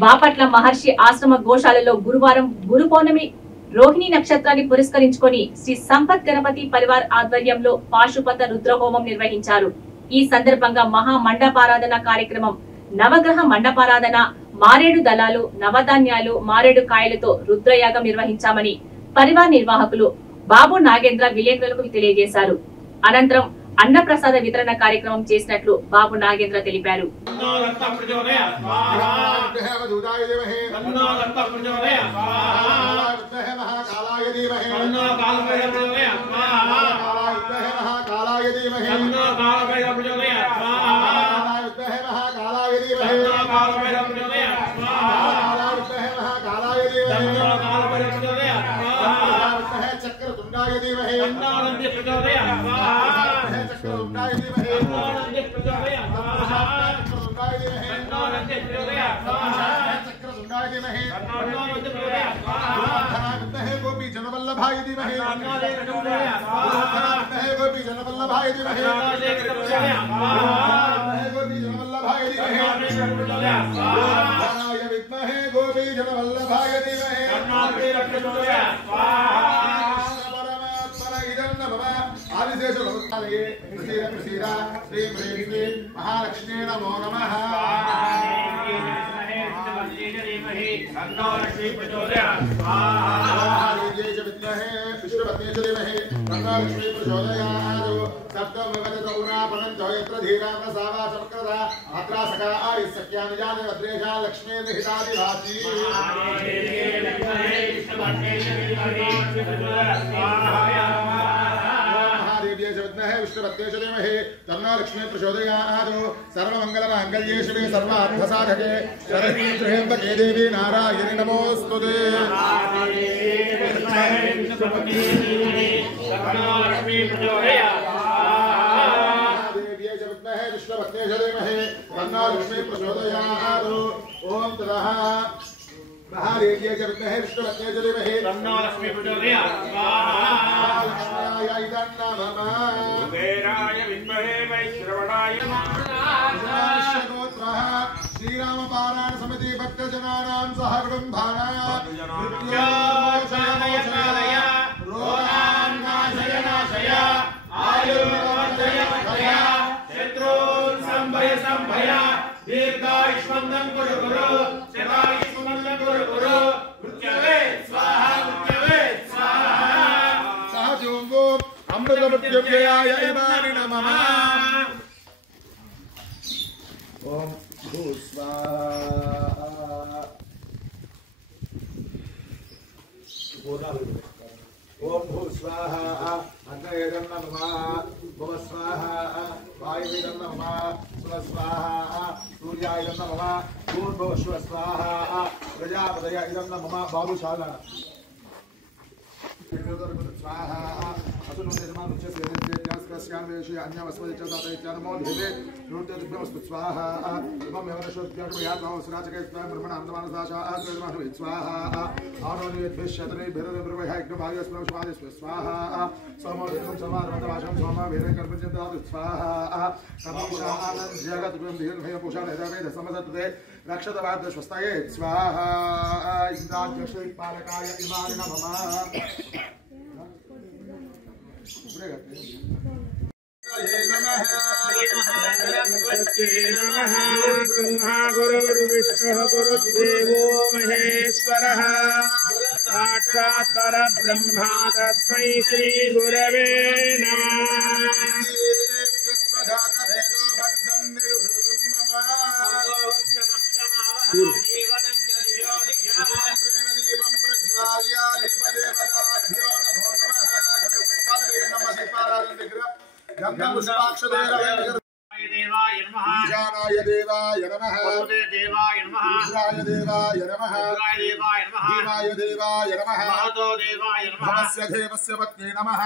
బాపట్ల మహర్షి ఆశ్రమ గోశాలలో గురువారం గురు పౌర్ణమి రోహిణి నక్షత్రాన్ని పురస్కరించుకొని శ్రీ సంపత్ గణపతి పరివార్ ఆధ్వర్యంలో పాశుపత రుద్రహోమం నిర్వహించారు. ఈ సందర్భంగా మహా మండపారాధన కార్యక్రమం, నవగ్రహ మండపారాధన, మారేడు దళాలు, నవధాన్యాలు, మారేడు కాయలతో రుద్రయాగం నిర్వహించామని పరివార్ నిర్వాహకులు బాబు నాగేంద్ర విలేకరులకు తెలియజేశారు. అనంతరం అన్నప్రసాద వితరణ కార్యక్రమం చేసినట్లు బాబు నాగేంద్ర తెలిపారు. गोपी जनवल्लभाय धीमहि गोपी जनवल्लभाय धीमहि गोपी जनवल्लभाय धीमहि विद्महे गोपी जनवल्लभाय धीमहि आदिशेष भगवत्पादये प्रसीद श्री श्री महालक्ष्मी नमो नमः। विष्णुपत्नेश्वरीमहे तन्नो लक्ष्मी प्रचोदयात् सर्वमंगलमांगल्ये शिवे सर्वार्थसाधके शरण्ये देवी नारायणी नमोस्तुते। विष्णुपत्नेश्वरीमहे तन्नो लक्ष्मी प्रचोदयात् ओम तदः महादेव्यै च विद्महे विष्णुपत्नेश्वरीमहे तन्नो लक्ष्मी प्रचोदयात् लक्ष्म्याय नमः। कुबेराय विद्महे वैश्रवणाय नमः। श्रीराम पारायण समिति भक्तजनानां सह कुटुम्बानां रोगान्नाशय आयुर्वर्धय शत्रून् संभय संभय दीर्घायुष्मन्तं कुरु कुरु शतायुष्मन्तं कुरु कुरु मृत्यवे स्वाहा मृत्यवे स्वाहा सहजोंगो अमृतमृत्युंजयाय इमानि नमः। ओम भूस्वाहा ओम भूस्वाहा अग्नयजं नमः भव स्वाहा वायुवेदं नमः स्वस्वाहा सूर्याय नमः भूर्भुवस्व स्वाहा प्रजापतय इदं नमः बाबुशाला स्वाहा अन्यवस्मदिच्चनमो स्वाहा स्वाहा स्वाहा सोमोदयं समारमतवाशं सोमवीरं कर्मजन्तात् स्वाहा कमीशानं जगद्गुं दीर्घयपुषाणेदवेद समदत्ते रक्षतवाद्यस्वस्तये स्वाहा इन्द्राद्यश्रीपालकाय इमानि नमः। ब्रह्मा गुरुर्विष्णुः गुरुर्देवो महेश्वरः साक्षात् परब्रह्मा तस्मै श्री गुरवे नमः। ईशानाय देवाय नमः देवाय नमः रुद्राय देवाय नमः देवाय देवाय नमः भवस्य देवस्य पत्न्यै नमः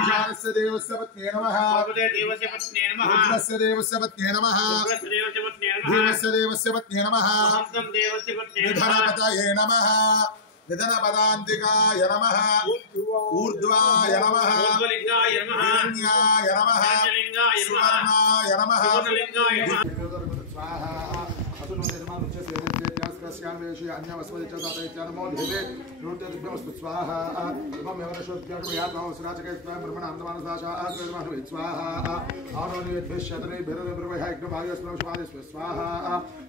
ईशानस्य देवस्य पत्न्यै नमः रुद्रस्य देवस्य पत्न्यै नमः देवस्य देवस्य पत्न्यै नमः निधनपतये नमः निधनपदान्तिकाय नमः ऊर्ध्वाय नमः हिरण्याय नमः सुवर्णाय नमः स्वाहा तस्यान्वेषि अन्यवस्वति च सातयत्यानमो देवे नूर्त्यदिभ्यमस्तु स्वाहा इमं यवनशोद्यागमयात्मावसराचके स्वयं ब्रह्मणान्दमानसाशा आत्मैर्मानवेत् स्वाहा आनोनिवेद्भिश्यतने भिररब्रह्मह्यग्नभागस्वश्वादिस्व स्वाहा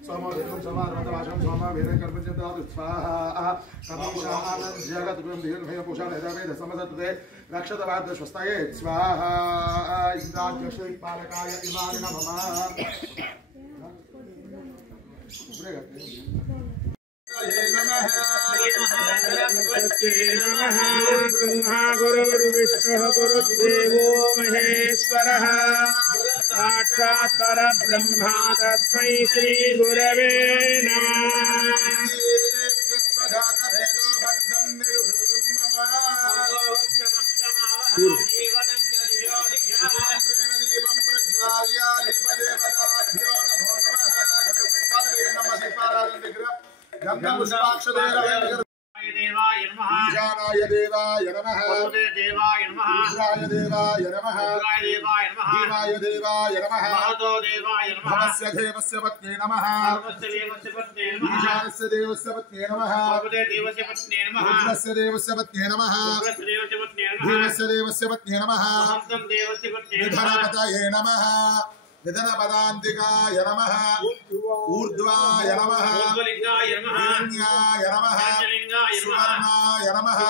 सोमो देवं समारमतवाशं सोमा वीरकर्मचिन्तात् स्वाहा तमीशा आनन्द जगद्गुरुं दीर्घय पुषाणेदवेद समसत्ते रक्षतवाद्यश्वस्तये स्वाहा इन्द्राद्यश्रीपालकाय इमानि नमः ब्रह्मा गुरुर्विष्णुः गुरुर्देवो महेश्वरः साक्षात् परब्रह्म तस्मै श्री गुरवे नमः। देवाय नमः ईशानाय देवाय नमः देवाय नमः रुद्राय देवाय नमः रुद्राय देवाय नमः देवाय देवाय नमः महतो देवाय नमः भवस्य देवस्य पत्न्ये नमः भवस्य देवस्य पत्न्ये नमः ईशानस्य देवस्य पत्न्ये नमः भवते देवस्य पत्न्ये नमः रुद्रस्य देवस्य पत्न्ये नमः रुद्रस्य देवस्य पत्न्ये नमः देवस्य देवस्य पत्न्ये नमः महतं देवस्य पत्न्ये नमः विधनपतये नमः विधनपदान्तिकाय नमः ऊर्ध्वाय नमः ऊर्ध्वलिंगाय नमः हिरण्याय नमः सुवर्णाय नमः